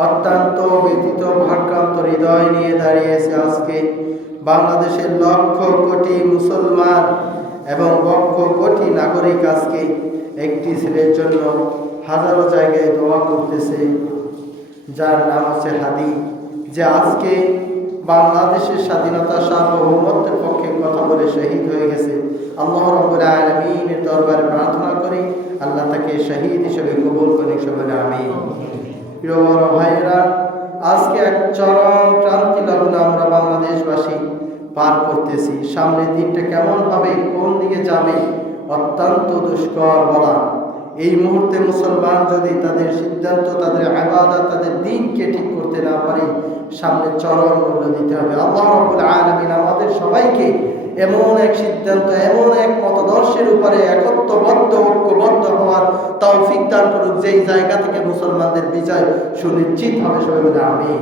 অত্যন্ত ব্যথিত ভারাক্রান্ত হৃদয় নিয়ে দাঁড়িয়েছে আজকে বাংলাদেশের লক্ষ কোটি মুসলমান এবং লক্ষ কোটি নাগরিক আজকে একটি ছেলের জন্য হাজারো জায়গায় দোয়া করতেছে, যার নাম হচ্ছে হাদি, যে আজকে বাংলাদেশের স্বাধীনতা সার্বভৌমত্বের পক্ষে কথা বলে শহীদ হয়ে গেছে। আল্লাহ রাব্বুল আলামিনের দরবারে প্রার্থনা করি আল্লাহ তাকে শহীদ হিসেবে কবুল করেন, সবাই আমিন। প্রিয় বড় ভাইয়েরা, আজকে এক চরম ক্রান্তি লগ্ন আমরা বাংলাদেশবাসী পার করতেছি। সামনের দিনটা কেমন হবে, কোন দিকে যাবে, অত্যন্ত দুষ্কর বলা। এই মুহূর্তে মুসলমান যদি তাদের সিদ্ধান্ত, তাদের ইবাদত, তাদের দ্বীনকে ঠিক করতে না পারে, সামনে চরম মূল্য দিতে হবে। আল্লাহ রাব্বুল আলামিন আমাদের সবাইকে এমন এক সিদ্ধান্ত, এমন এক মতাদর্শের উপরে একত্ববদ্ধ, ঐক্যবদ্ধ হওয়ার তৌফিক দান করুন, যেই জায়গা থেকে মুসলমানদের বিজয় সুনিশ্চিত হবে, সবাই বলে আমিন।